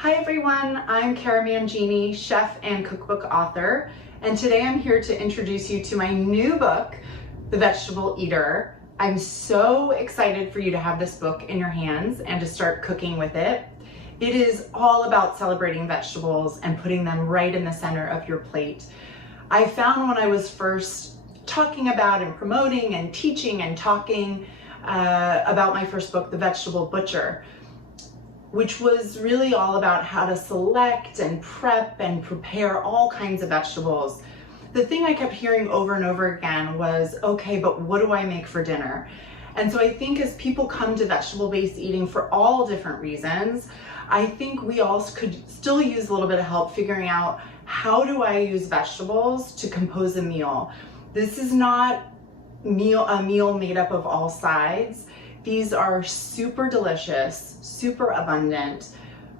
Hi everyone, I'm Cara Mangini, chef and cookbook author, and today I'm here to introduce you to my new book, The Vegetable Eater. I'm so excited for you to have this book in your hands and to start cooking with it. It is all about celebrating vegetables and putting them right in the center of your plate. I found when I was first talking about and promoting and teaching and talking about my first book, The Vegetable Butcher, which was really all about how to select and prep and prepare all kinds of vegetables. The thing I kept hearing over and over again was, okay, but what do I make for dinner? And so I think as people come to vegetable-based eating for all different reasons, I think we all could still use a little bit of help figuring out, how do I use vegetables to compose a meal? This is not a meal made up of all sides. These are super delicious, super abundant,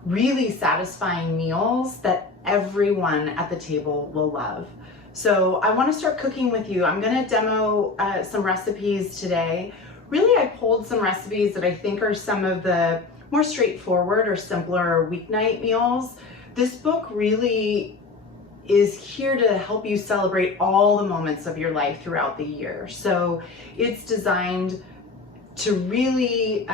really satisfying meals that everyone at the table will love. So I want to start cooking with you. I'm going to demo some recipes today. Really, I pulled some recipes that I think are some of the more straightforward or simpler weeknight meals. This book really is here to help you celebrate all the moments of your life throughout the year. So it's designed to really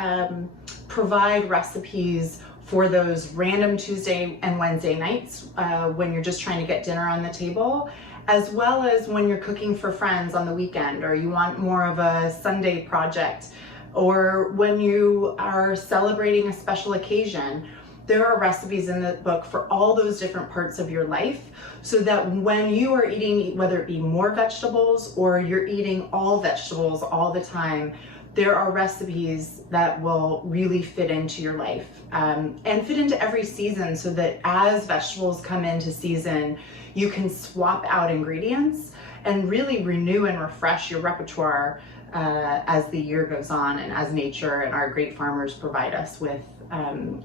provide recipes for those random Tuesday and Wednesday nights when you're just trying to get dinner on the table, as well as when you're cooking for friends on the weekend, or you want more of a Sunday project, or when you are celebrating a special occasion. There are recipes in the book for all those different parts of your life, so that when you are eating, whether it be more vegetables or you're eating all vegetables all the time, there are recipes that will really fit into your life and fit into every season, so that as vegetables come into season, you can swap out ingredients and really renew and refresh your repertoire as the year goes on, and as nature and our great farmers provide us with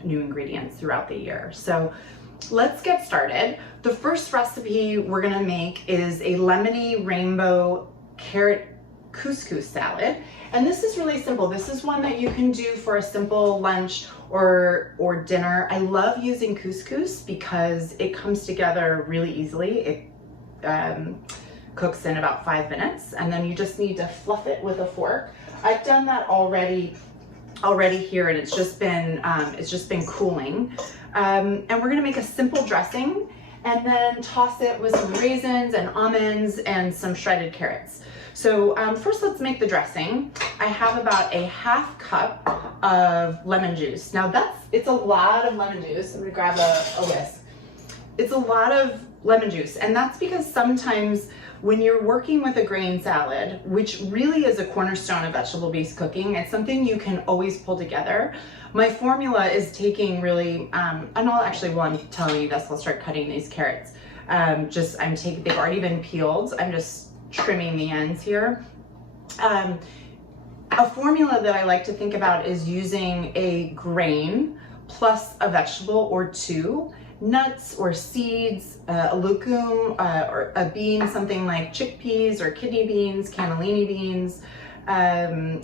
new ingredients throughout the year. So let's get started. The first recipe we're gonna make is a lemony rainbow carrot couscous salad. And this is really simple. This is one that you can do for a simple lunch or dinner. I love using couscous because it comes together really easily. It cooks in about 5 minutes, and then you just need to fluff it with a fork. I've done that already here, and it's just been cooling. And we're gonna make a simple dressing and then toss it with some raisins and almonds and some shredded carrots. So first let's make the dressing. I have about a ½ cup of lemon juice. Now it's a lot of lemon juice. I'm gonna grab a whisk. It's a lot of lemon juice, and that's because sometimes when you're working with a grain salad, which really is a cornerstone of vegetable-based cooking, it's something you can always pull together. My formula is taking really, while I'm telling you this, I'll start cutting these carrots. They've already been peeled. I'm just trimming the ends here. A formula that I like to think about is using a grain plus a vegetable or two, nuts or seeds, a legume or a bean, something like chickpeas or kidney beans, cannellini beans,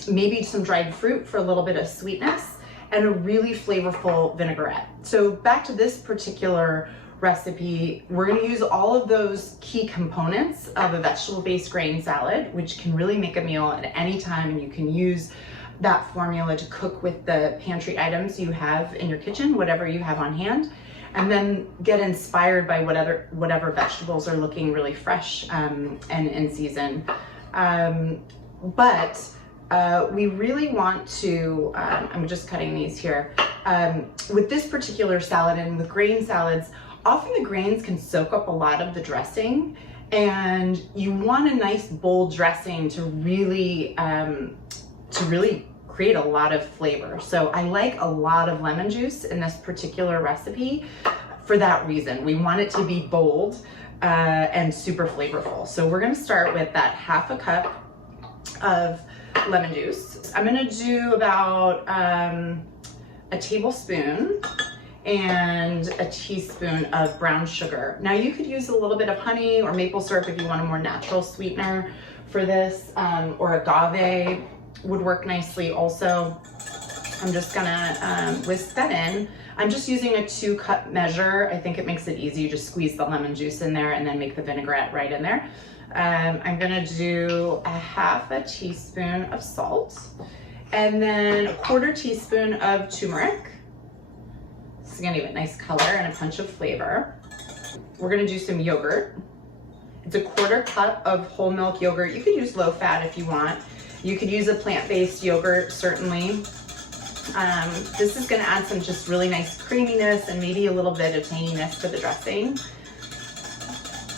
maybe some dried fruit for a little bit of sweetness, and a really flavorful vinaigrette. So back to this particular recipe, we're going to use all of those key components of a vegetable-based grain salad, which can really make a meal at any time, and you can use that formula to cook with the pantry items you have in your kitchen, whatever you have on hand, and then get inspired by whatever vegetables are looking really fresh and in season. But we really want to, I'm just cutting these here, with this particular salad and with grain salads, often the grains can soak up a lot of the dressing, and you want a nice bold dressing to really create a lot of flavor. So I like a lot of lemon juice in this particular recipe for that reason. We want it to be bold and super flavorful. So we're gonna start with that ½ cup of lemon juice. I'm gonna do about a tablespoon and a teaspoon of brown sugar. Now you could use a little bit of honey or maple syrup if you want a more natural sweetener for this, or agave would work nicely also. I'm just gonna whisk that in. I'm just using a 2-cup measure. I think it makes it easy. You just squeeze the lemon juice in there and then make the vinaigrette right in there. I'm gonna do a 1/2 teaspoon of salt and then a 1/4 teaspoon of turmeric. This is gonna give it nice color and a punch of flavor. We're gonna do some yogurt. It's a 1/4 cup of whole milk yogurt. You could use low fat if you want. You could use a plant-based yogurt, certainly. This is gonna add some just really nice creaminess and maybe a little bit of tanginess to the dressing.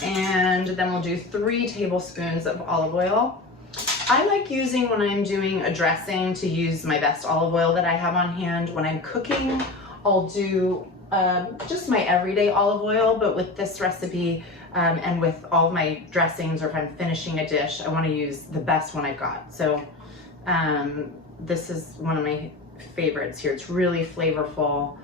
And then we'll do 3 tablespoons of olive oil. I like using, when I'm doing a dressing, to use my best olive oil that I have on hand. When I'm cooking, I'll do just my everyday olive oil, but with this recipe and with all of my dressings, or if I'm finishing a dish, I want to use the best one I've got. So this is one of my favorites here. It's really flavorful,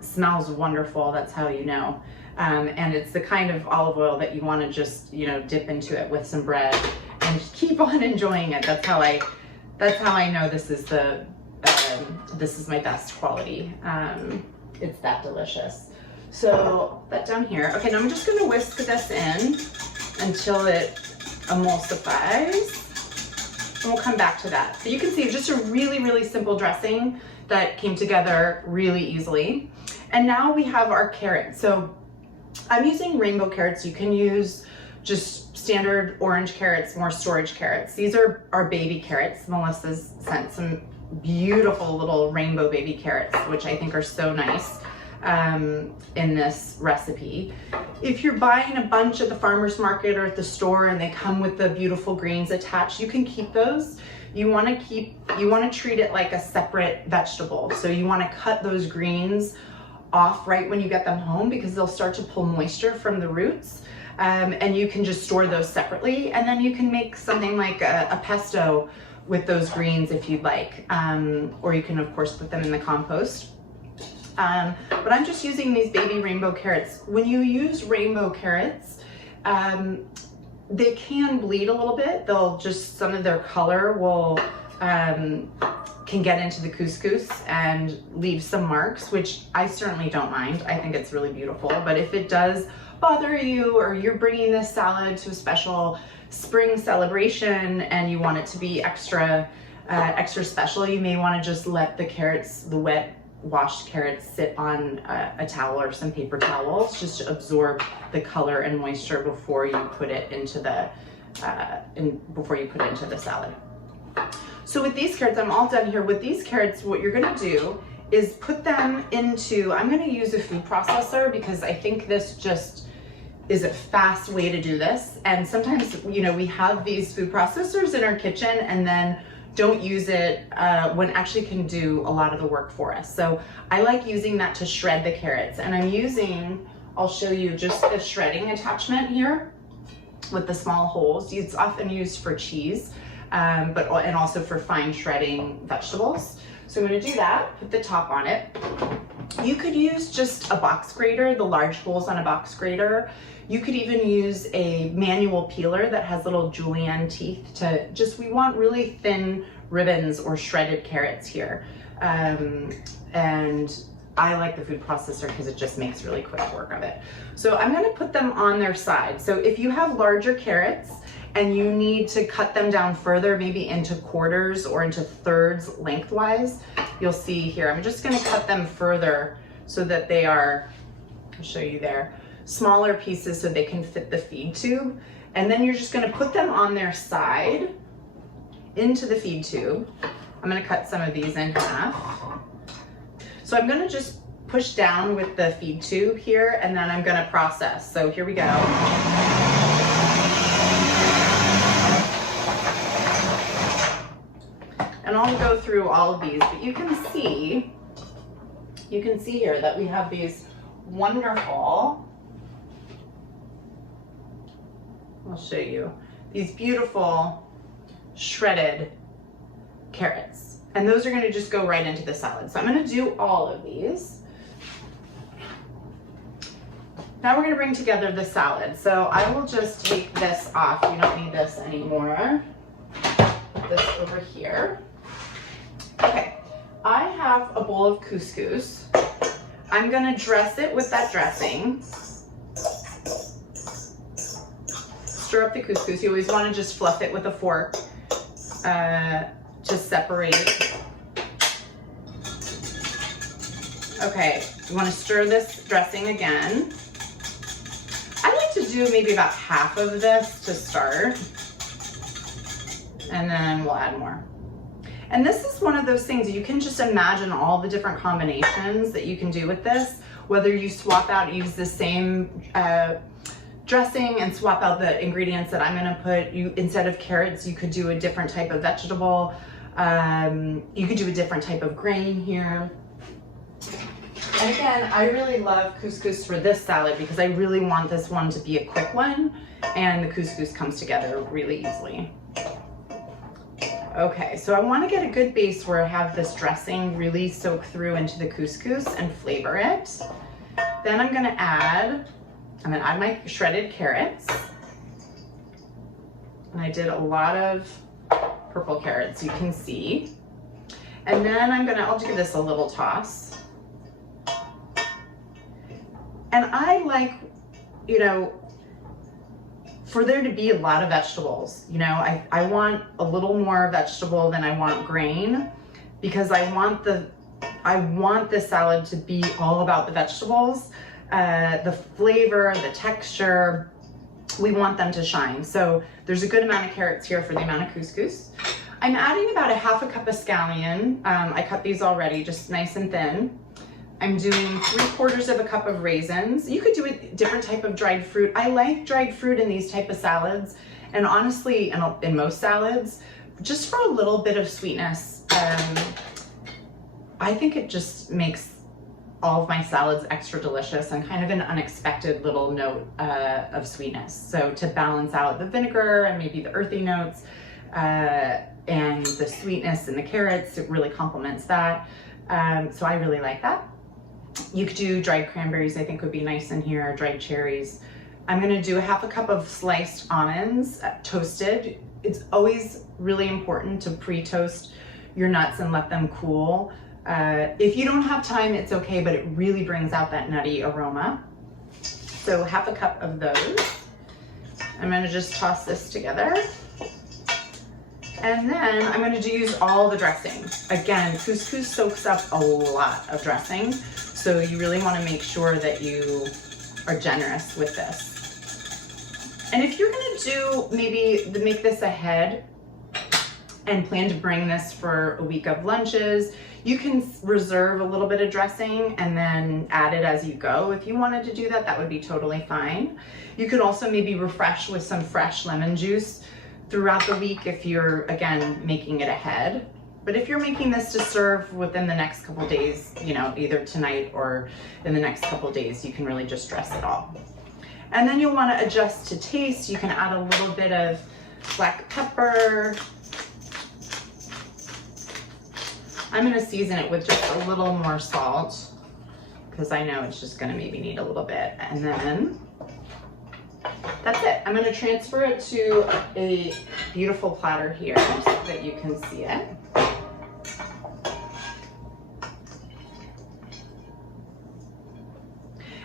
smells wonderful, that's how you know. And it's the kind of olive oil that you want to just, you know, dip into it with some bread and keep on enjoying it. That's how I know this is this is my best quality. It's that delicious. So that down here. Okay, now I'm just going to whisk this in until it emulsifies, and we'll come back to that. But you can see it's just a really, really simple dressing that came together really easily. And now we have our carrots. So I'm using rainbow carrots. You can use just standard orange carrots, more storage carrots. These are our baby carrots. Melissa's sent some beautiful little rainbow baby carrots, which I think are so nice in this recipe. If you're buying a bunch at the farmer's market or at the store and they come with the beautiful greens attached, you can keep those. You want to treat it like a separate vegetable. So you want to cut those greens off right when you get them home, because they'll start to pull moisture from the roots. And you can just store those separately, and then you can make something like a pesto with those greens if you'd like, or you can of course put them in the compost. But I'm just using these baby rainbow carrots. When you use rainbow carrots, they can bleed a little bit. They'll just, some of their color will can get into the couscous and leave some marks, which I certainly don't mind. I think it's really beautiful. But if it does bother you, or you're bringing this salad to a special spring celebration and you want it to be extra special, you may want to just let the carrots, the wet washed carrots, sit on a towel or some paper towels just to absorb the color and moisture before you put it into the salad. So with these carrots, I'm all done here. With these carrots, what you're gonna do is put them into, I'm gonna use a food processor because I think this just is a fast way to do this. And sometimes, you know, we have these food processors in our kitchen and then don't use it when it actually can do a lot of the work for us. So I like using that to shred the carrots. And I'm using, I'll show you just a shredding attachment here with the small holes. It's often used for cheese, and also for fine shredding vegetables. So I'm gonna do that, put the top on it. You could use just a box grater, the large holes on a box grater. You could even use a manual peeler that has little julienne teeth to just, we want really thin ribbons or shredded carrots here. And I like the food processor because it just makes really quick work of it. So I'm gonna put them on their side. So if you have larger carrots and you need to cut them down further, maybe into quarters or into thirds lengthwise, you'll see here, I'm just gonna cut them further so that they are, I'll show you there, smaller pieces so they can fit the feed tube. And then you're just gonna put them on their side into the feed tube. I'm gonna cut some of these in half. So I'm gonna just push down with the feed tube here, and then I'm gonna process. So here we go. And I'll go through all of these, but you can see here that we have these wonderful, I'll show you, these beautiful shredded carrots. And those are gonna just go right into the salad. So I'm gonna do all of these. Now we're gonna bring together the salad. So I will just take this off. You don't need this anymore. Put this over here. Okay, I have a bowl of couscous. I'm gonna dress it with that dressing. Stir up the couscous. You always wanna just fluff it with a fork to separate. Okay, you wanna stir this dressing again. I like to do maybe about half of this to start, and then we'll add more. And this is one of those things, you can just imagine all the different combinations that you can do with this, whether you swap out, use the same dressing and swap out the ingredients that I'm gonna put. Instead of carrots, you could do a different type of vegetable. You could do a different type of grain here. And again, I really love couscous for this salad because I really want this one to be a quick one, and the couscous comes together really easily. Okay, so I want to get a good base where I have this dressing really soak through into the couscous and flavor it. Then I'm gonna add my shredded carrots. And I did a lot of purple carrots, you can see. And then I'll give this a little toss. And I like, you know, for there to be a lot of vegetables, you know, I want a little more vegetable than I want grain, because I want the salad to be all about the vegetables, the flavor, the texture. We want them to shine. So there's a good amount of carrots here for the amount of couscous. I'm adding about a half a cup of scallion. I cut these already, just nice and thin. I'm doing 3/4 of a cup of raisins. You could do a different type of dried fruit. I like dried fruit in these type of salads, and honestly, in most salads, just for a little bit of sweetness. I think it just makes all of my salads extra delicious and kind of an unexpected little note of sweetness. So to balance out the vinegar and maybe the earthy notes and the sweetness in the carrots, it really complements that. So I really like that. You could do dried cranberries, I think would be nice in here, dried cherries. I'm gonna do a half a cup of sliced almonds, toasted. It's always really important to pre-toast your nuts and let them cool. If you don't have time, it's okay, but it really brings out that nutty aroma. So half a cup of those. I'm gonna just toss this together. And then I'm going to use all the dressing. Again, couscous soaks up a lot of dressing, so you really want to make sure that you are generous with this. And if you're going to do, maybe make this ahead and plan to bring this for a week of lunches, you can reserve a little bit of dressing and then add it as you go. If you wanted to do that, that would be totally fine. You could also maybe refresh with some fresh lemon juice throughout the week if you're, again, making it ahead. But if you're making this to serve within the next couple days, you know, either tonight or in the next couple days, you can really just dress it all. And then you'll want to adjust to taste. You can add a little bit of black pepper. I'm going to season it with just a little more salt because I know it's just going to maybe need a little bit. And then that's it. I'm going to transfer it to a beautiful platter here so that you can see it.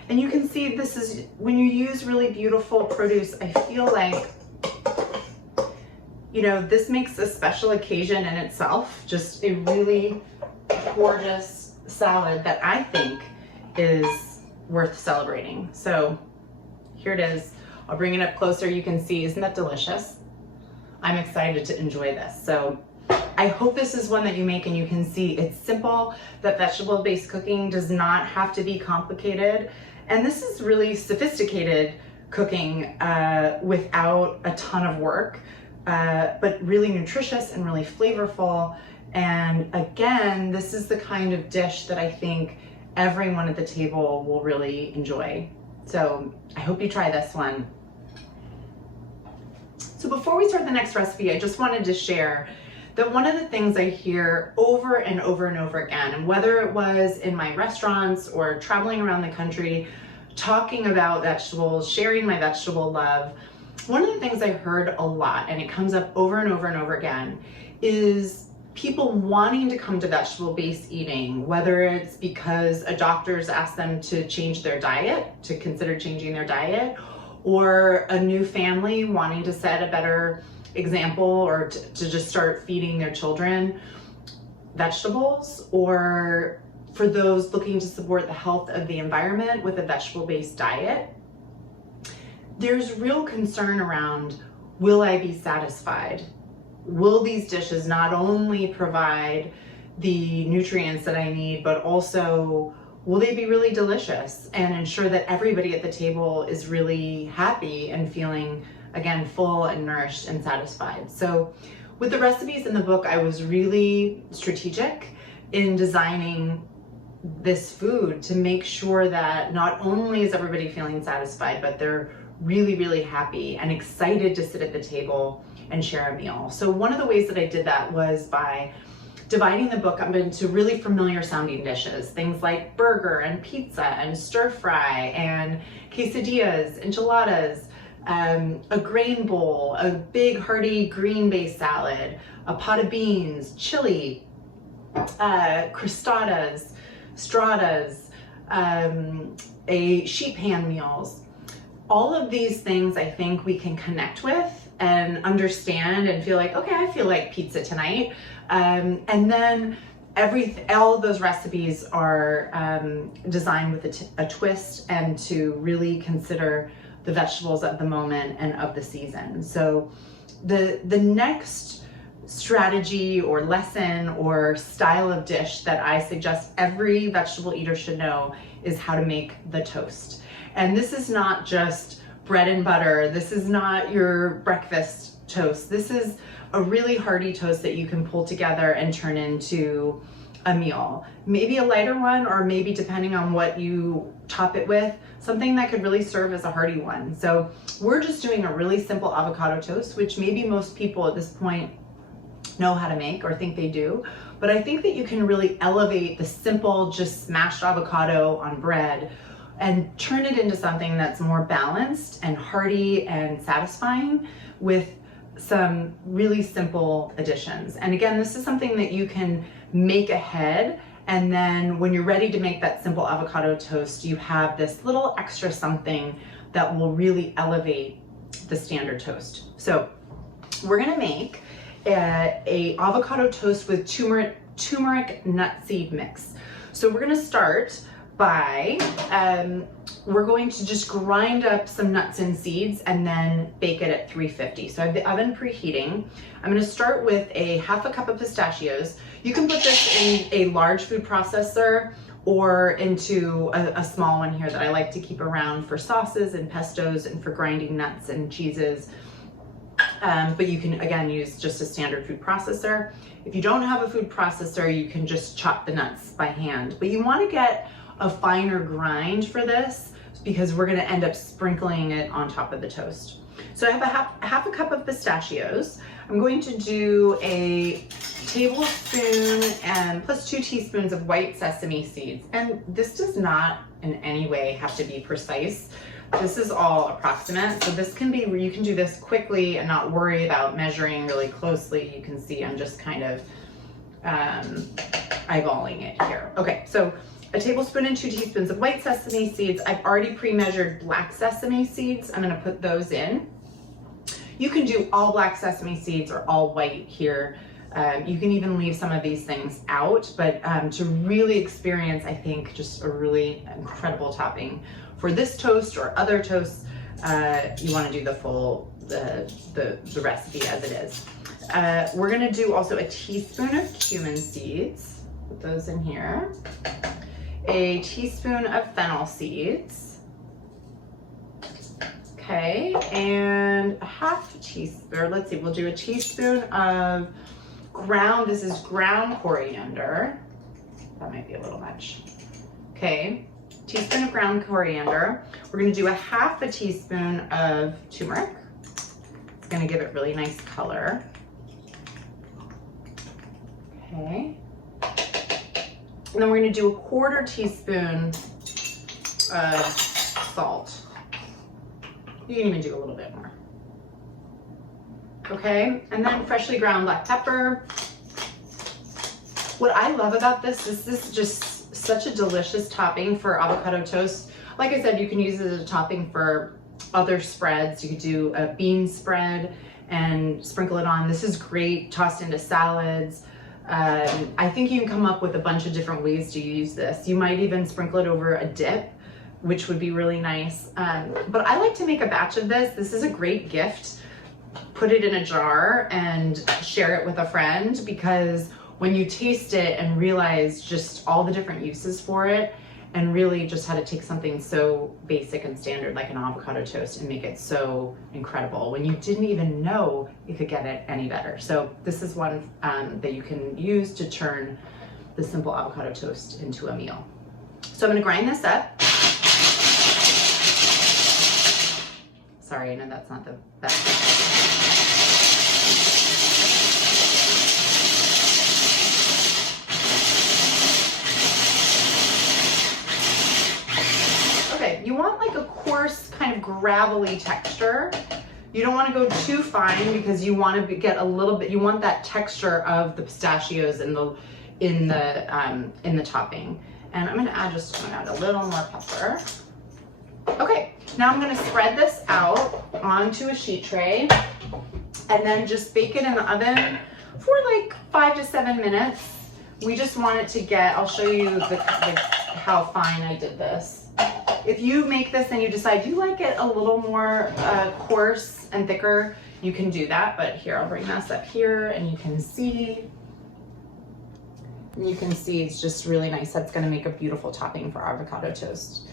And you can see this is, when you use really beautiful produce, I feel like, you know, this makes a special occasion in itself, just a really gorgeous salad that I think is worth celebrating. So here it is. I'll bring it up closer. You can see, isn't that delicious? I'm excited to enjoy this. So I hope this is one that you make and you can see it's simple, that vegetable-based cooking does not have to be complicated. And this is really sophisticated cooking without a ton of work, but really nutritious and really flavorful. And again, this is the kind of dish that I think everyone at the table will really enjoy. So I hope you try this one. So before we start the next recipe, I just wanted to share that one of the things I hear over and over and over again, and whether it was in my restaurants or traveling around the country, talking about vegetables, sharing my vegetable love, one of the things I heard a lot, and it comes up over and over and over again, is people wanting to come to vegetable-based eating, whether it's because a doctor's asked them to change their diet, to consider changing their diet, or a new family wanting to set a better example or to just start feeding their children vegetables, or for those looking to support the health of the environment with a vegetable-based diet. There's real concern around, will I be satisfied? Will these dishes not only provide the nutrients that I need, but also will they be really delicious and ensure that everybody at the table is really happy and feeling, again, full and nourished and satisfied? So with the recipes in the book, I was really strategic in designing this food to make sure that not only is everybody feeling satisfied, but they're really, really happy and excited to sit at the table and share a meal. So one of the ways that I did that was by dividing the book up into really familiar sounding dishes, things like burger and pizza and stir fry and quesadillas, enchiladas, a grain bowl, a big hearty green-based salad, a pot of beans, chili, crostatas, stratas, a sheet pan meals. All of these things I think we can connect with and understand and feel like, okay, I feel like pizza tonight. And then all of those recipes are designed with a twist and to really consider the vegetables of the moment and of the season. So the next strategy or lesson or style of dish that I suggest every vegetable eater should know is how to make the toast. And this is not just bread and butter. This is not your breakfast toast. This is a really hearty toast that you can pull together and turn into a meal. Maybe a lighter one, or maybe depending on what you top it with, something that could really serve as a hearty one. So we're just doing a really simple avocado toast, which maybe most people at this point know how to make or think they do. But I think that you can really elevate the simple, just smashed avocado on bread and turn it into something that's more balanced and hearty and satisfying with some really simple additions. And again, this is something that you can make ahead, and then when you're ready to make that simple avocado toast, you have this little extra something that will really elevate the standard toast. So we're gonna make a avocado toast with turmeric nut seed mix. So we're gonna start by, we're going to just grind up some nuts and seeds and then bake it at 350. So I have the oven preheating. I'm gonna start with a half a cup of pistachios. You can put this in a large food processor or into a small one here that I like to keep around for sauces and pestos and for grinding nuts and cheeses. But you can, again, use just a standard food processor. If you don't have a food processor, you can just chop the nuts by hand. But you wanna get a finer grind for this because we're gonna end up sprinkling it on top of the toast. So I have a half a cup of pistachios. I'm going to do a tablespoon and plus 2 teaspoons of white sesame seeds. And this does not in any way have to be precise. This is all approximate. So this can be, you can do this quickly and not worry about measuring really closely. You can see I'm just kind of eyeballing it here. Okay, so a tablespoon and 2 teaspoons of white sesame seeds. I've already pre-measured black sesame seeds. I'm gonna put those in. You can do all black sesame seeds or all white here. You can even leave some of these things out, but to really experience, I think, just a really incredible topping for this toast or other toasts, you wanna do the full, the recipe as it is. We're gonna do also a teaspoon of cumin seeds. Put those in here. A teaspoon of fennel seeds. Okay, and a half teaspoon, or let's see, we'll do a teaspoon of this is ground coriander. That might be a little much. Okay, teaspoon of ground coriander. We're gonna do a half a teaspoon of turmeric. It's gonna give it really nice color. Okay. And then we're gonna do a 1/4 teaspoon of salt. You can even do a little bit more. Okay, and then freshly ground black pepper. What I love about this is just such a delicious topping for avocado toast. Like I said, you can use it as a topping for other spreads. You could do a bean spread and sprinkle it on. This is great tossed into salads. I think you can come up with a bunch of different ways to use this. You might even sprinkle it over a dip, which would be really nice. But I like to make a batch of this. This is a great gift. Put it in a jar and share it with a friend, because when you taste it and realize just all the different uses for it, and really just how to take something so basic and standard like an avocado toast and make it so incredible when you didn't even know you could get it any better. So this is one that you can use to turn the simple avocado toast into a meal. So I'm gonna grind this up. Sorry, I know that's not the best. You want like a coarse kind of gravelly texture. You don't want to go too fine because you want to get a little bit, you want that texture of the pistachios in the topping. And I'm going to add a little more pepper. Okay, now I'm going to spread this out onto a sheet tray and then just bake it in the oven for like 5 to 7 minutes. We just want it to get, I'll show you how fine I did this. If you make this and you decide you like it a little more coarse and thicker, you can do that. But here, I'll bring this up here and you can see it's just really nice. That's gonna make a beautiful topping for avocado toast.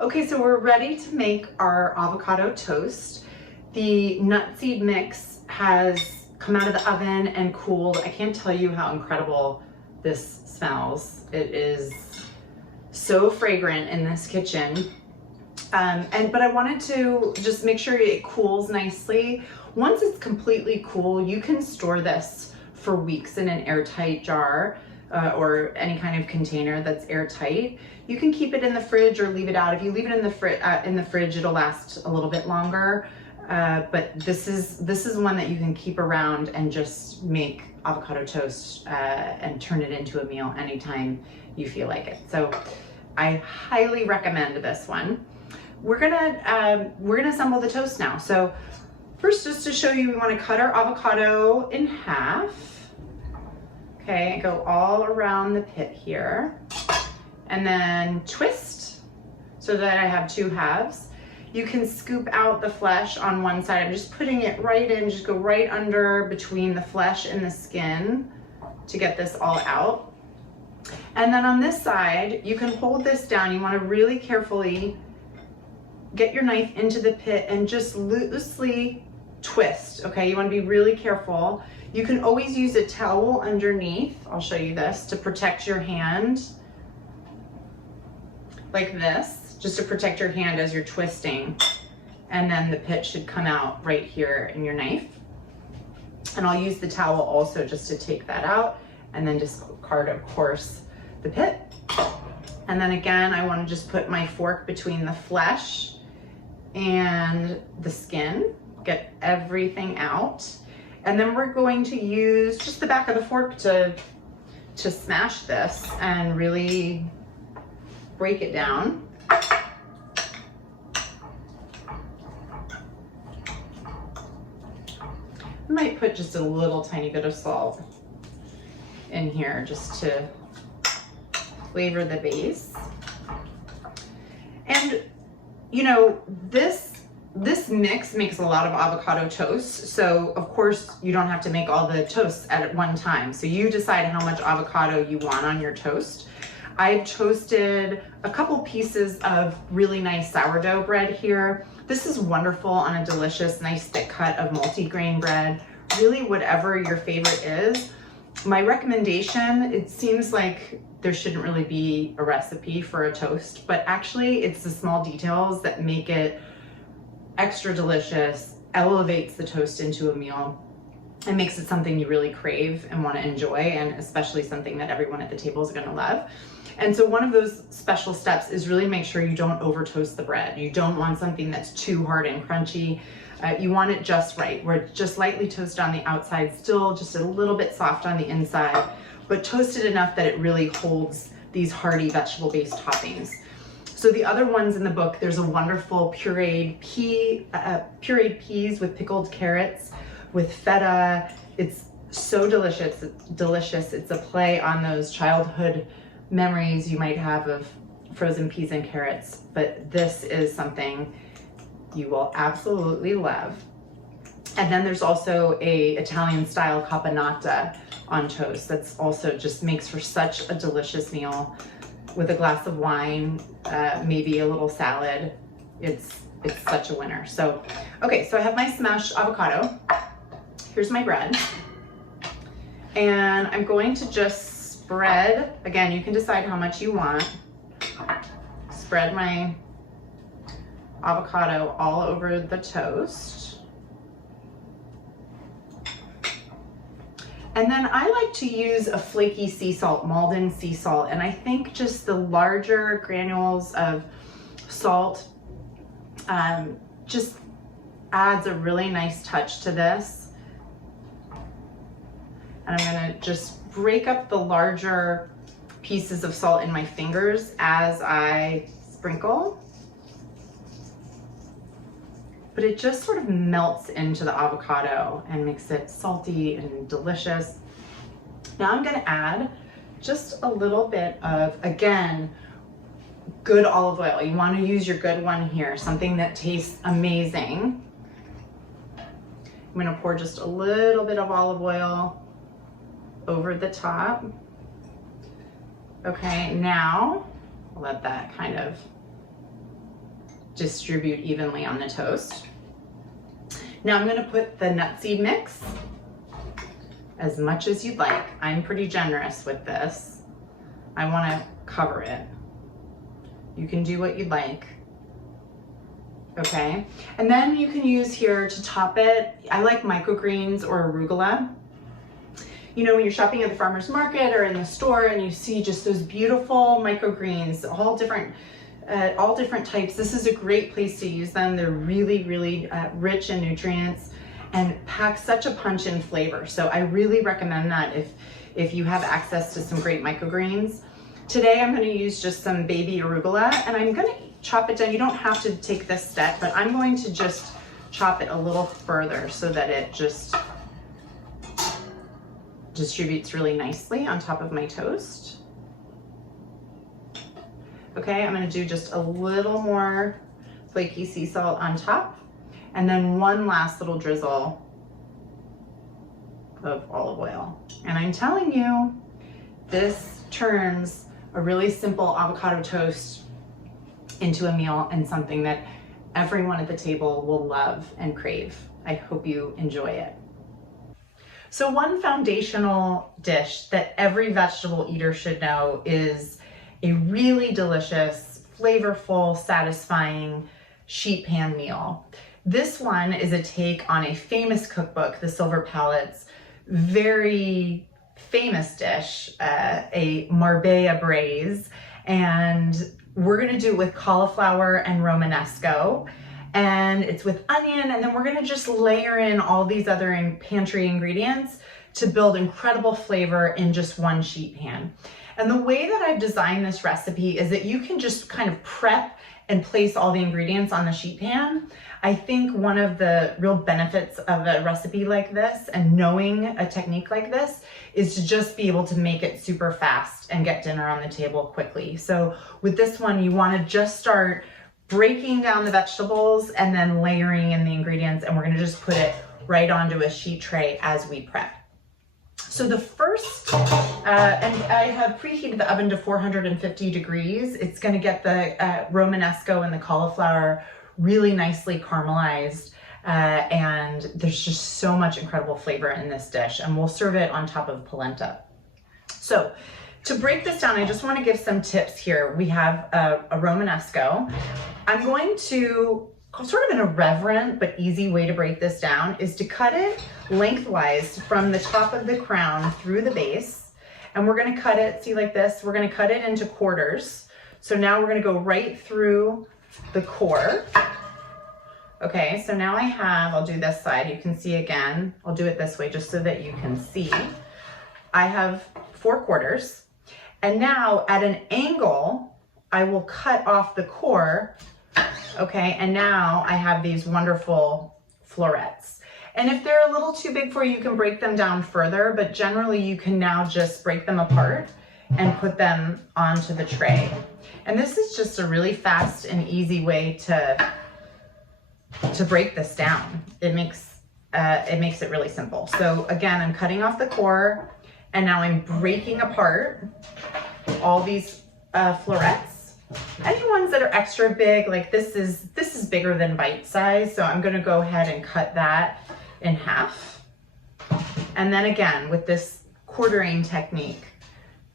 Okay, so we're ready to make our avocado toast. The nut seed mix has come out of the oven and cooled. I can't tell you how incredible this smells. It is so fragrant in this kitchen. But I wanted to just make sure it cools nicely. Once it's completely cool, you can store this for weeks in an airtight jar or any kind of container that's airtight. You can keep it in the fridge or leave it out. If you leave it in the fridge, it'll last a little bit longer. But this is one that you can keep around and just make avocado toast and turn it into a meal anytime you feel like it. So I highly recommend this one. We're gonna assemble the toast now. So first, just to show you, we want to cut our avocado in half. Okay, go all around the pit here, and then twist so that I have 2 halves. You can scoop out the flesh on one side. I'm just putting it right in, just go right under between the flesh and the skin to get this all out. And then on this side, you can hold this down. You want to really carefully get your knife into the pit and just loosely twist, okay? You want to be really careful. You can always use a towel underneath, I'll show you this, to protect your hand, like this, just to protect your hand as you're twisting. And then the pit should come out right here in your knife. And I'll use the towel also just to take that out, and then just card, of course, the pit. And then again, I want to just put my fork between the flesh and the skin, get everything out. And then we're going to use just the back of the fork to smash this and really break it down. I might put just a little tiny bit of salt in here just to flavor the base. And you know, this mix makes a lot of avocado toast, so of course you don't have to make all the toasts at one time. So you decide how much avocado you want on your toast. I've toasted a couple pieces of really nice sourdough bread here. This is wonderful on a delicious, nice thick cut of multi-grain bread. Really, whatever your favorite is. My recommendation, it seems like there shouldn't really be a recipe for a toast, but actually it's the small details that make it extra delicious, elevates the toast into a meal, and makes it something you really crave and want to enjoy, and especially something that everyone at the table is going to love. And so one of those special steps is really make sure you don't over toast the bread. You don't want something that's too hard and crunchy. You want it just right, where it's just lightly toasted on the outside, still just a little bit soft on the inside. but toasted enough that it really holds these hearty vegetable-based toppings. So the other ones in the book, there's a wonderful pureed peas with pickled carrots, with feta. It's so delicious. It's delicious. It's a play on those childhood memories you might have of frozen peas and carrots, but this is something you will absolutely love. And then there's also a Italian style caponata on toast that's also just makes for such a delicious meal with a glass of wine, maybe a little salad. It's such a winner. So, okay, so I have my smashed avocado. Here's my bread. And I'm going to just spread, again, you can decide how much you want. Spread my avocado all over the toast. And then I like to use a flaky sea salt, Maldon sea salt, and I think just the larger granules of salt just adds a really nice touch to this. And I'm gonna just break up the larger pieces of salt in my fingers as I sprinkle. But it just sort of melts into the avocado and makes it salty and delicious. Now I'm gonna add just a little bit of, again, good olive oil. You wanna use your good one here, something that tastes amazing. I'm gonna pour just a little bit of olive oil over the top. Okay, now I'll let that kind of distribute evenly on the toast. Now I'm gonna put the nutseed mix, as much as you'd like. I'm pretty generous with this. I wanna cover it. You can do what you'd like. Okay, and then you can use here to top it. I like microgreens or arugula. You know, when you're shopping at the farmer's market or in the store and you see just those beautiful microgreens, all different types, this is a great place to use them. They're really, really rich in nutrients and pack such a punch in flavor. So I really recommend that if you have access to some great microgreens. Today I'm going to use just some baby arugula and I'm going to chop it down. You don't have to take this step, but I'm going to just chop it a little further so that it just distributes really nicely on top of my toast. Okay, I'm gonna do just a little more flaky sea salt on top, and then one last little drizzle of olive oil. And I'm telling you, this turns a really simple avocado toast into a meal and something that everyone at the table will love and crave. I hope you enjoy it. So one foundational dish that every vegetable eater should know is a really delicious, flavorful, satisfying sheet pan meal. This one is a take on a famous cookbook, The Silver Palate's very famous dish, a Marbella braise, and we're gonna do it with cauliflower and Romanesco. And it's with onion, and then we're gonna just layer in all these other pantry ingredients to build incredible flavor in just one sheet pan. And the way that I've designed this recipe is that you can just kind of prep and place all the ingredients on the sheet pan. I think one of the real benefits of a recipe like this and knowing a technique like this is to just be able to make it super fast and get dinner on the table quickly. So with this one, you wanna just start breaking down the vegetables and then layering in the ingredients, and we're gonna just put it right onto a sheet tray as we prep. So the first, and I have preheated the oven to 450 degrees. It's gonna get the Romanesco and the cauliflower really nicely caramelized, and there's just so much incredible flavor in this dish, and we'll serve it on top of polenta. So to break this down, I just want to give some tips here. We have a Romanesco. I'm going to, sort of an irreverent but easy way to break this down is to cut it lengthwise from the top of the crown through the base. And we're going to cut it, see, like this, we're going to cut it into quarters. So now we're going to go right through the core. Okay, so now I have, I'll do this side, you can see again, I'll do it this way just so that you can see. I have 4/4. And now at an angle, I will cut off the core, okay? And now I have these wonderful florets. And if they're a little too big for you, you can break them down further, but generally you can now just break them apart and put them onto the tray. And this is just a really fast and easy way to break this down. It makes it really simple. So again, I'm cutting off the core, and now I'm breaking apart all these florets. Any ones that are extra big, like this is bigger than bite size, so I'm gonna go ahead and cut that in half. And then again, with this quartering technique,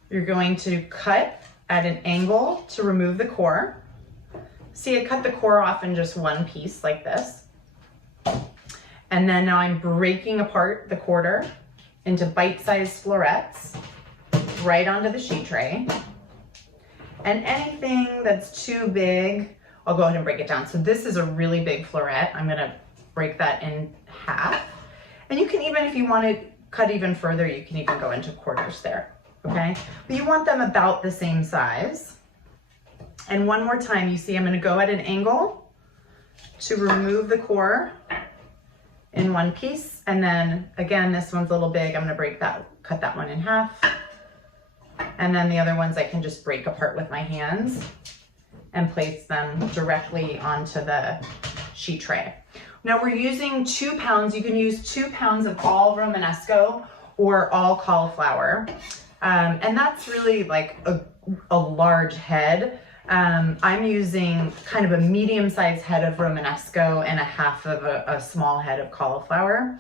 you're going to cut at an angle to remove the core. See, I cut the core off in just one piece like this. And then now I'm breaking apart the quarter into bite-sized florets right onto the sheet tray. And anything that's too big, I'll go ahead and break it down. So this is a really big floret. I'm gonna break that in half. And you can even, if you want to cut even further, you can even go into quarters there, okay? But you want them about the same size. And one more time, you see I'm gonna go at an angle to remove the core in one piece. And then again, this one's a little big. I'm gonna cut that one in half. And then the other ones I can just break apart with my hands and place them directly onto the sheet tray. Now we're using 2 pounds. You can use 2 pounds of all Romanesco or all cauliflower. And that's really like a large head. I'm using kind of a medium-sized head of Romanesco and a half of a small head of cauliflower.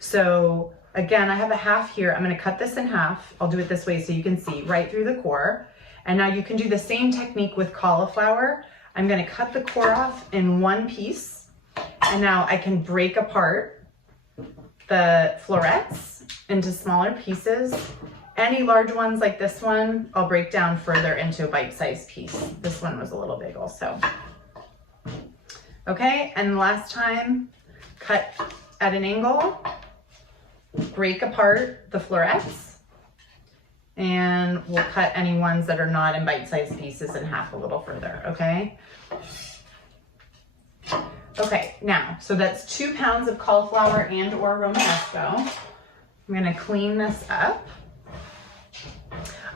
So again, I have a half here. I'm gonna cut this in half. I'll do it this way so you can see right through the core. And now you can do the same technique with cauliflower. I'm gonna cut the core off in one piece. And now I can break apart the florets into smaller pieces. Any large ones like this one, I'll break down further into a bite-sized piece. This one was a little big also. Okay, and last time, cut at an angle, break apart the florets, and we'll cut any ones that are not in bite-sized pieces in half a little further, okay? Okay, now, so that's 2 pounds of cauliflower and or Romanesco. I'm gonna clean this up.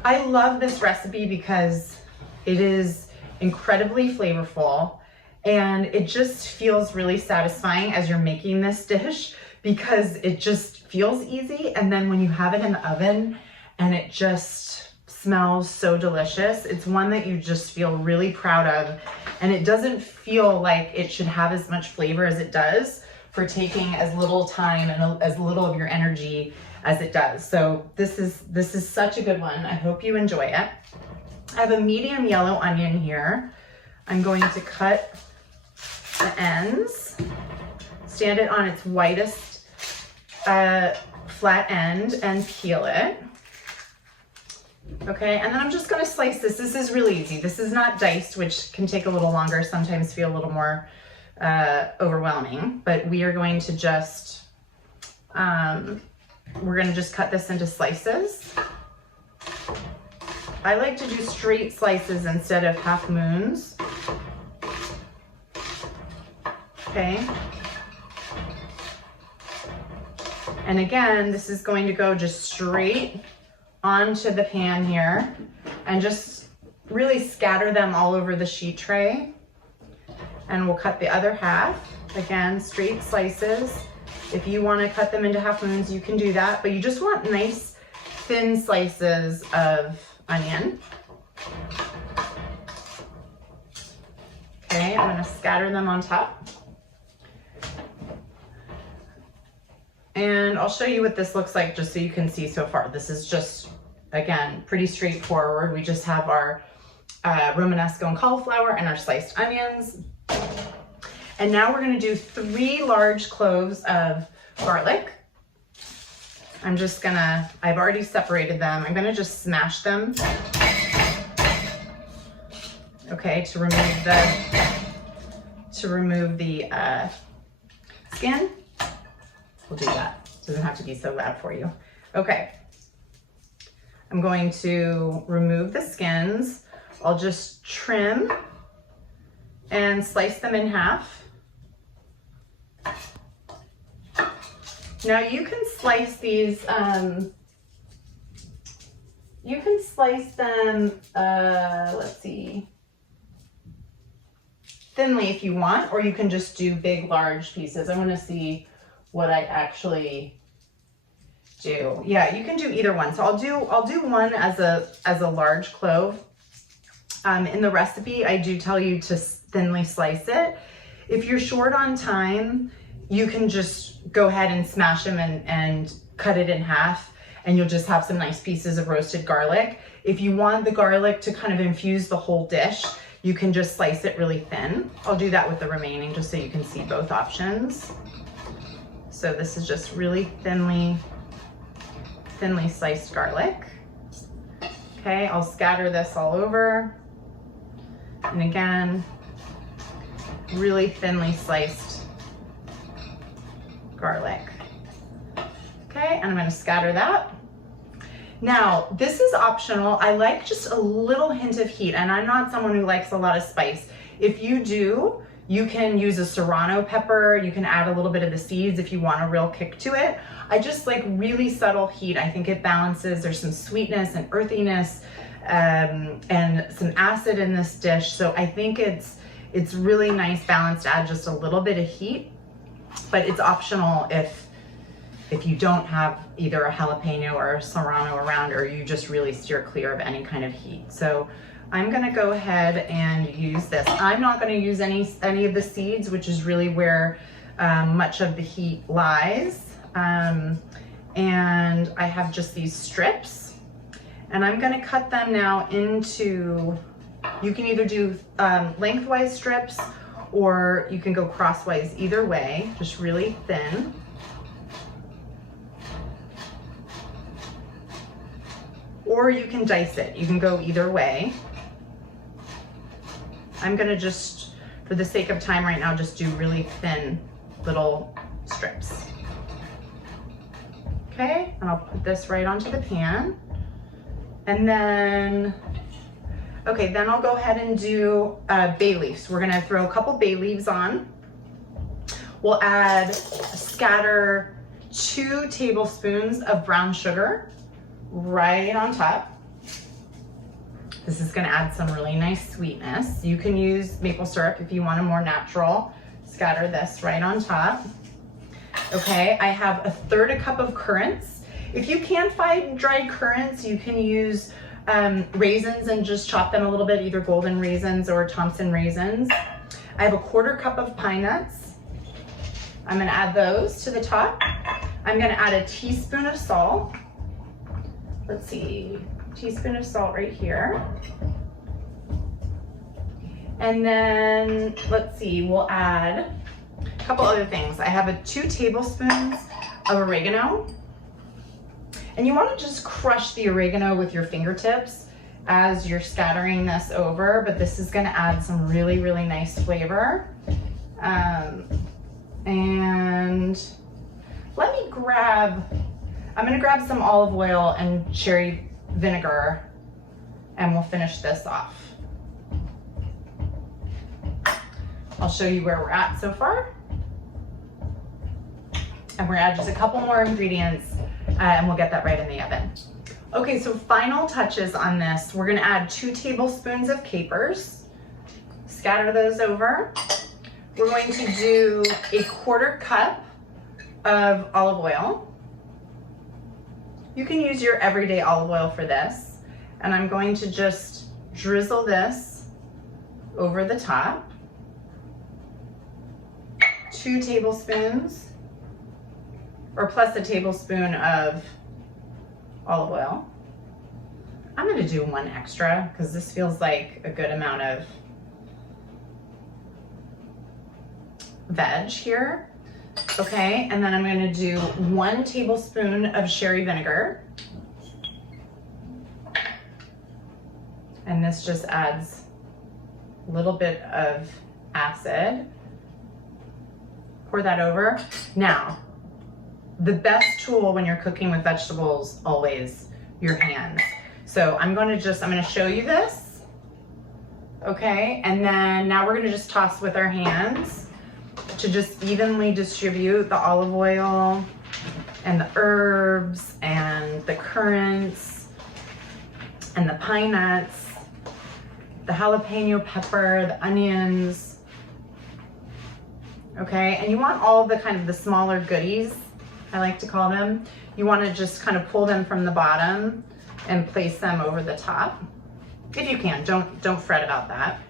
I love this recipe because it is incredibly flavorful and it just feels really satisfying as you're making this dish because it just feels easy. And then when you have it in the oven and it just smells so delicious, it's one that you just feel really proud of. And it doesn't feel like it should have as much flavor as it does for taking as little time and as little of your energy as it does. So this is such a good one. I hope you enjoy it. I have a medium yellow onion here. I'm going to cut the ends, stand it on its whitest flat end and peel it. Okay, and then I'm just gonna slice this. This is really easy. This is not diced, which can take a little longer, sometimes feel a little more overwhelming, but we are going to just, we're gonna just cut this into slices. I like to do straight slices instead of half moons. Okay. And again, this is going to go just straight onto the pan here and just really scatter them all over the sheet tray. And we'll cut the other half. Again, straight slices. If you want to cut them into half moons, you can do that, but you just want nice thin slices of onion. Okay, I'm going to scatter them on top. And I'll show you what this looks like just so you can see so far. This is just, again, pretty straightforward. We just have our Romanesco and cauliflower and our sliced onions. And now we're gonna do 3 large cloves of garlic. I'm just gonna, I've already separated them. I'm gonna just smash them. Okay, to remove the skin. We'll do that. It doesn't have to be so loud for you. Okay. I'm going to remove the skins. I'll just trim and slice them in half. Now you can slice these, you can slice them, let's see, thinly if you want, or you can just do big, large pieces. I want to see what I actually do. Yeah, you can do either one. So I'll do one as a large clove. In the recipe, I do tell you to thinly slice it. If you're short on time, you can just go ahead and smash them and cut it in half, and you'll just have some nice pieces of roasted garlic. If you want the garlic to kind of infuse the whole dish, you can just slice it really thin. I'll do that with the remaining just so you can see both options. So this is just really thinly sliced garlic. Okay, I'll scatter this all over. And again, really thinly sliced garlic. Okay, and I'm going to scatter that. Now, this is optional. I like just a little hint of heat, and I'm not someone who likes a lot of spice. If you do, you can use a serrano pepper. You can add a little bit of the seeds if you want a real kick to it. I just like really subtle heat. I think it balances. There's some sweetness and earthiness and some acid in this dish. So I think it's really nice balance to add just a little bit of heat, but it's optional if you don't have either a jalapeno or a serrano around, or you just really steer clear of any kind of heat. So I'm gonna go ahead and use this. I'm not gonna use any of the seeds, which is really where much of the heat lies. And I have just these strips, and I'm gonna cut them now into, you can either do lengthwise strips, or you can go crosswise, either way, just really thin. Or you can dice it. You can go either way. I'm gonna just, for the sake of time right now, just do really thin little strips. Okay, and I'll put this right onto the pan. And then, okay, then I'll go ahead and do bay leaves. We're gonna throw a couple bay leaves on. We'll scatter 2 tablespoons of brown sugar right on top. This is gonna add some really nice sweetness. You can use maple syrup if you want a more natural. Scatter this right on top. Okay, I have 1/3 cup of currants. If you can't find dried currants, you can use raisins and just chop them a little bit, either golden raisins or Thompson raisins. I have 1/4 cup of pine nuts. I'm gonna add those to the top. I'm gonna add a teaspoon of salt. Let's see, teaspoon of salt right here. And then, let's see, we'll add a couple other things. I have 2 tablespoons of oregano. And you wanna just crush the oregano with your fingertips as you're scattering this over, but this is gonna add some really, really nice flavor. And I'm gonna grab some olive oil and cherry vinegar, and we'll finish this off. I'll show you where we're at so far. And we're gonna add just a couple more ingredients, and we'll get that right in the oven. Okay, so final touches on this. We're gonna add 2 tablespoons of capers. Scatter those over. We're going to do 1/4 cup of olive oil. You can use your everyday olive oil for this. And I'm going to just drizzle this over the top. 2 tablespoons, or plus a tablespoon of olive oil. I'm gonna do 1 extra because this feels like a good amount of veg here. Okay, and then I'm gonna do 1 tablespoon of sherry vinegar. And this just adds a little bit of acid. Pour that over. Now, the best tool when you're cooking with vegetables, always your hands. So I'm going to show you this. Okay, and then now we're going to just toss with our hands to just evenly distribute the olive oil and the herbs and the currants and the pine nuts, the jalapeno pepper, the onions. Okay, and you want all the kind of the smaller goodies, I like to call them. You want to just kind of pull them from the bottom and place them over the top. If you can, don't fret about that.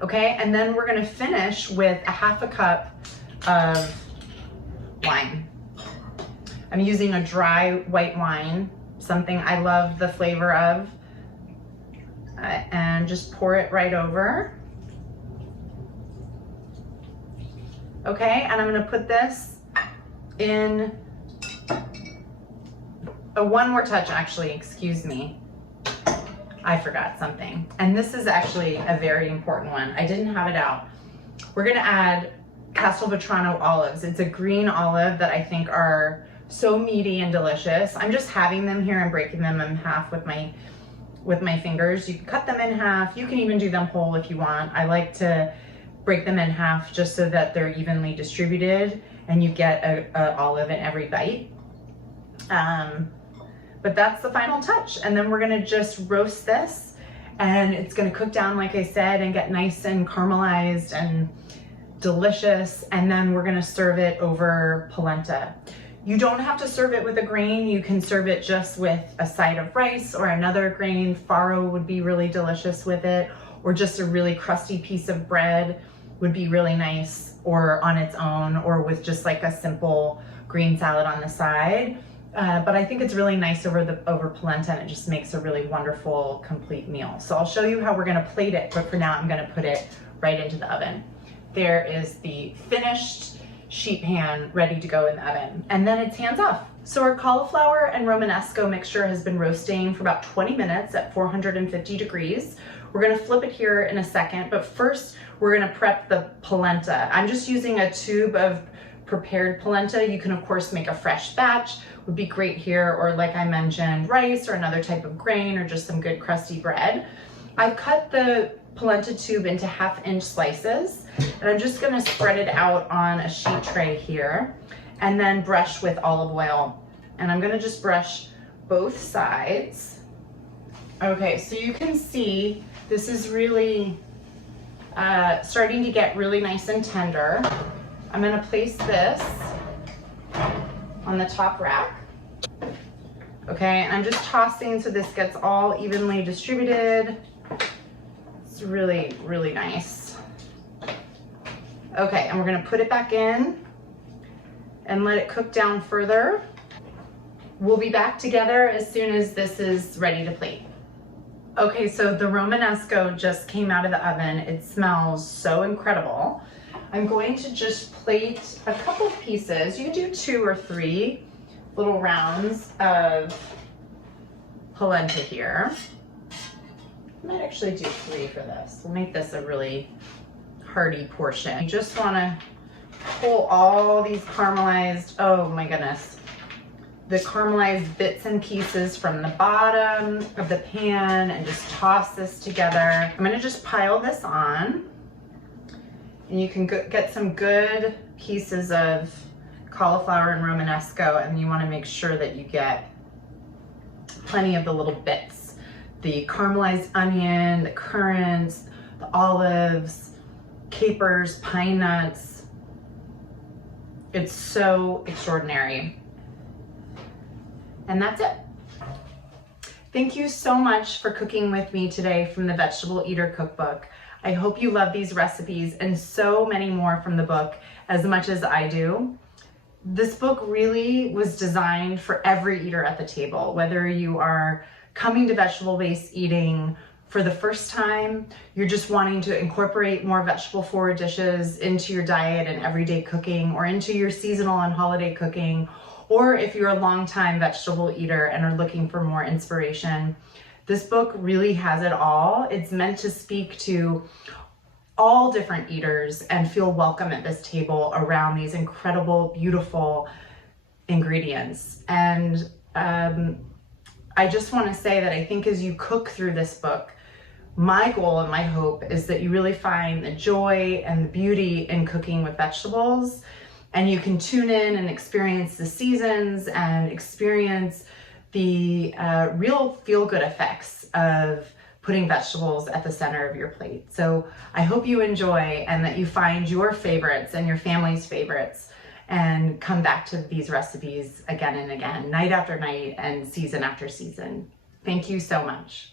Okay, and then we're gonna finish with a half a cup of wine. I'm using a dry white wine, something I love the flavor of, and just pour it right over. Okay, and I'm gonna put this in, one more touch actually, excuse me. I forgot something. And this is actually a very important one. I didn't have it out. We're gonna add Castelvetrano olives. It's a green olive that I think are so meaty and delicious. I'm just having them here and breaking them in half with my fingers. You can cut them in half. You can even do them whole if you want. I like to break them in half just so that they're evenly distributed and you get a olive in every bite. But that's the final touch. And then we're gonna just roast this and it's gonna cook down, like I said, and get nice and caramelized and delicious. And then we're gonna serve it over polenta. You don't have to serve it with a grain. You can serve it just with a side of rice or another grain. Farro would be really delicious with it, or just a really crusty piece of bread would be really nice, or on its own, or with just like a simple green salad on the side. But I think it's really nice over polenta, and it just makes a really wonderful complete meal. So I'll show you how we're gonna plate it, but for now I'm gonna put it right into the oven. There is the finished sheet pan ready to go in the oven, and then it's hands off. So our cauliflower and Romanesco mixture has been roasting for about 20 minutes at 450 degrees. We're gonna flip it here in a second, but first we're gonna prep the polenta. I'm just using a tube of prepared polenta. You can of course make a fresh batch, would be great here, or like I mentioned, rice or another type of grain, or just some good crusty bread. I've cut the polenta tube into 1/2-inch slices, and I'm just gonna spread it out on a sheet tray here, and then brush with olive oil. And I'm gonna just brush both sides. Okay, so you can see this is really starting to get really nice and tender. I'm gonna place this on the top rack. Okay, and I'm just tossing so this gets all evenly distributed. It's really, really nice. Okay, and we're gonna put it back in and let it cook down further. We'll be back together as soon as this is ready to plate. Okay, so the Romanesco just came out of the oven. It smells so incredible. I'm going to just plate a couple pieces. You can do 2 or 3 little rounds of polenta here. I might actually do 3 for this. We'll make this a really hearty portion. You just want to pull all these caramelized, oh my goodness, the caramelized bits and pieces from the bottom of the pan and just toss this together. I'm going to just pile this on. And you can get some good pieces of cauliflower and Romanesco, and you want to make sure that you get plenty of the little bits. The caramelized onion, the currants, the olives, capers, pine nuts. It's so extraordinary. And that's it. Thank you so much for cooking with me today from the Vegetable Eater Cookbook. I hope you love these recipes and so many more from the book as much as I do. This book really was designed for every eater at the table, whether you are coming to vegetable-based eating for the first time, you're just wanting to incorporate more vegetable forward dishes into your diet and everyday cooking, or into your seasonal and holiday cooking, or if you're a longtime vegetable eater and are looking for more inspiration. This book really has it all. It's meant to speak to all different eaters and feel welcome at this table around these incredible, beautiful ingredients. And I just want to say that I think as you cook through this book, my goal and my hope is that you really find the joy and the beauty in cooking with vegetables, and you can tune in and experience the seasons and experience the real feel-good effects of putting vegetables at the center of your plate. So I hope you enjoy and that you find your favorites and your family's favorites and come back to these recipes again and again, night after night and season after season. Thank you so much.